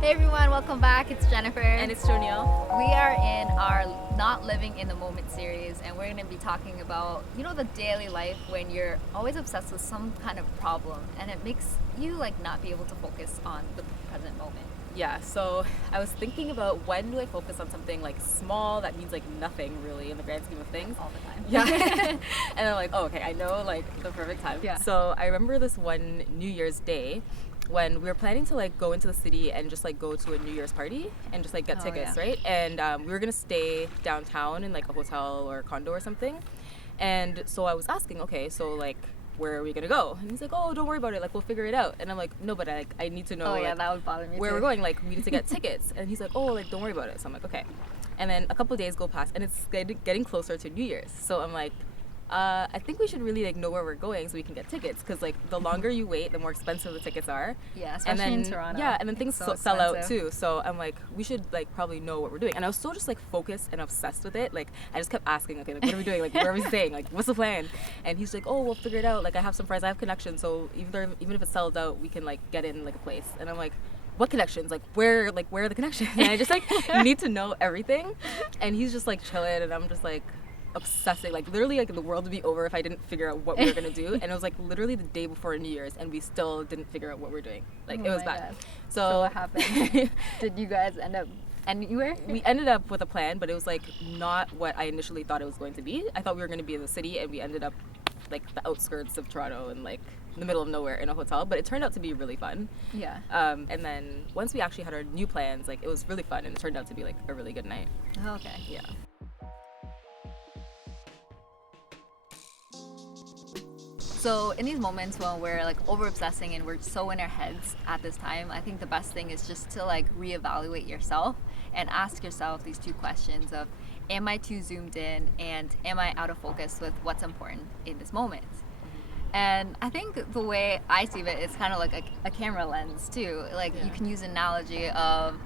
Hey everyone, welcome back. It's Jennifer. And it's Joniel. We are in our Not Living in the Moment series, and we're going to be talking about, the daily life when you're always obsessed with some kind of problem, and it makes you not be able to focus on the present moment. Yeah, so I was thinking about when do I focus on something small that means nothing really in the grand scheme of things. All the time. Yeah. And I'm like, oh, okay, I know the perfect time. Yeah. So I remember this one New Year's Day when we were planning to go into the city and just go to a New Year's party and just get tickets, yeah. right? And we were gonna stay downtown in a hotel or a condo or something. And so I was asking, okay, so where are we gonna go? And he's like, oh, don't worry about it, we'll figure it out. And I'm like, no, but I need to know That would bother me where too. we're going, we need to get tickets. And he's like, oh, don't worry about it. So I'm like, okay. And then a couple of days go past and it's getting closer to New Year's. So I'm like, I think we should really know where we're going so we can get tickets, because the longer you wait, the more expensive the tickets are. Yeah, especially in Toronto. Yeah, and then things so sell out expensive. too. So I'm like, we should probably know what we're doing. And I was so just focused and obsessed with it. I just kept asking, okay, what are we doing? Where are we staying? What's the plan? And he's like, oh, we'll figure it out. I have some friends, I have connections, so even if it sells out, we can get in a place. And I'm like, what connections? Where are the connections? And I just need to know everything. And he's just chilling, and I'm just obsessing, literally the world would be over if I didn't figure out what we were gonna do. And it was literally the day before New Year's and we still didn't figure out what we're doing. It was bad. God. So what happened? Did you guys end up anywhere? We ended up with a plan, but it was not what I initially thought it was going to be. I thought we were going to be in the city, and we ended up the outskirts of Toronto and in the middle of nowhere in a hotel. But it turned out to be really fun. Yeah. And then once we actually had our new plans, it was really fun, and it turned out to be a really good night. Oh, okay. Yeah. So in these moments when we're over obsessing and we're so in our heads at this time, I think the best thing is just to reevaluate yourself and ask yourself these two questions of, am I too zoomed in, and am I out of focus with what's important in this moment? And I think the way I see it is kind of like a camera lens too. You can use an analogy of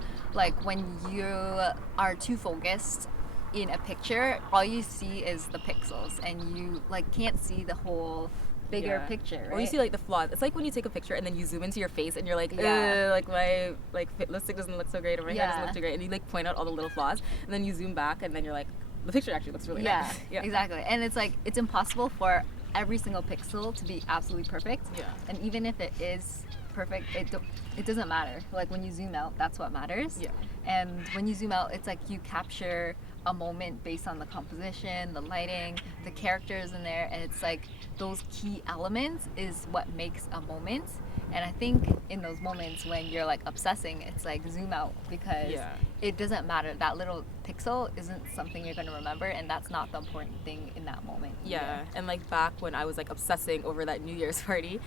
when you are too focused in a picture, all you see is the pixels, and you can't see the whole bigger picture, right? Or you see the flaws. It's when you take a picture and then you zoom into your face and you're my lipstick doesn't look so great, or my hair doesn't look too great, and you point out all the little flaws, and then you zoom back and then you're the picture actually looks really nice. Yeah, exactly. And it's it's impossible for every single pixel to be absolutely perfect. Yeah. And even if it is perfect, it doesn't matter. When you zoom out, that's what matters. Yeah. And when you zoom out, it's you capture a moment based on the composition, the lighting, the characters in there, and it's those key elements is what makes a moment. And I think in those moments when you're obsessing, it's zoom out, because it doesn't matter. That little pixel isn't something you're going to remember, and that's not the important thing in that moment. Yeah. And back when I was obsessing over that New Year's party,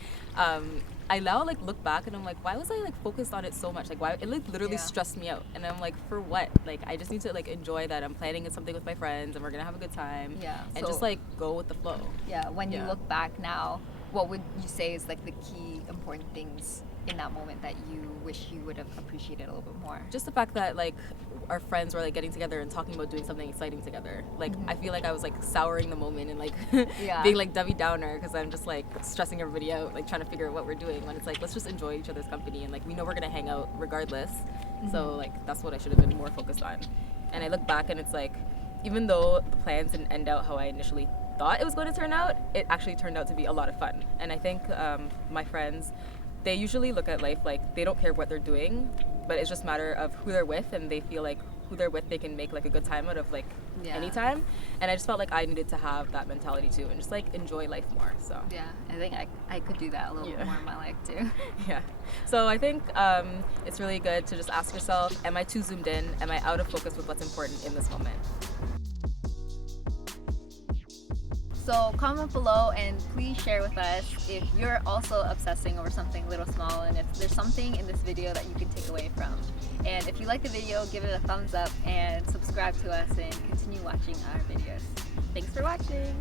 I now look back and I'm why was I focused on it so much? Why it literally stressed me out, and I'm for what? I just need to enjoy that I'm planning something with my friends and we're gonna have a good time. Yeah. And just go with the flow. Yeah. When you look back now, what would you say is the key important things in that moment that you wish you would have appreciated a little bit more? Just the fact that our friends were getting together and talking about doing something exciting together. I feel I was souring the moment and being Debbie Downer, because I'm just stressing everybody out, trying to figure out what we're doing, when it's let's just enjoy each other's company, and we know we're gonna hang out regardless. So that's what I should have been more focused on. And I look back and it's even though the plans didn't end out how I initially thought it was going to turn out, it actually turned out to be a lot of fun. And I think my friends, they usually look at life they don't care what they're doing, but it's just a matter of who they're with, and they feel who they're with, they can make a good time out of any time. And I just felt I needed to have that mentality too, and just enjoy life more. So yeah, I think I could do that a little bit more in my life too. Yeah. So I think it's really good to just ask yourself, am I too zoomed in? Am I out of focus with what's important in this moment? So comment below and please share with us if you're also obsessing over something little small, and if there's something in this video that you can take away from. And if you like the video, give it a thumbs up and subscribe to us and continue watching our videos. Thanks for watching!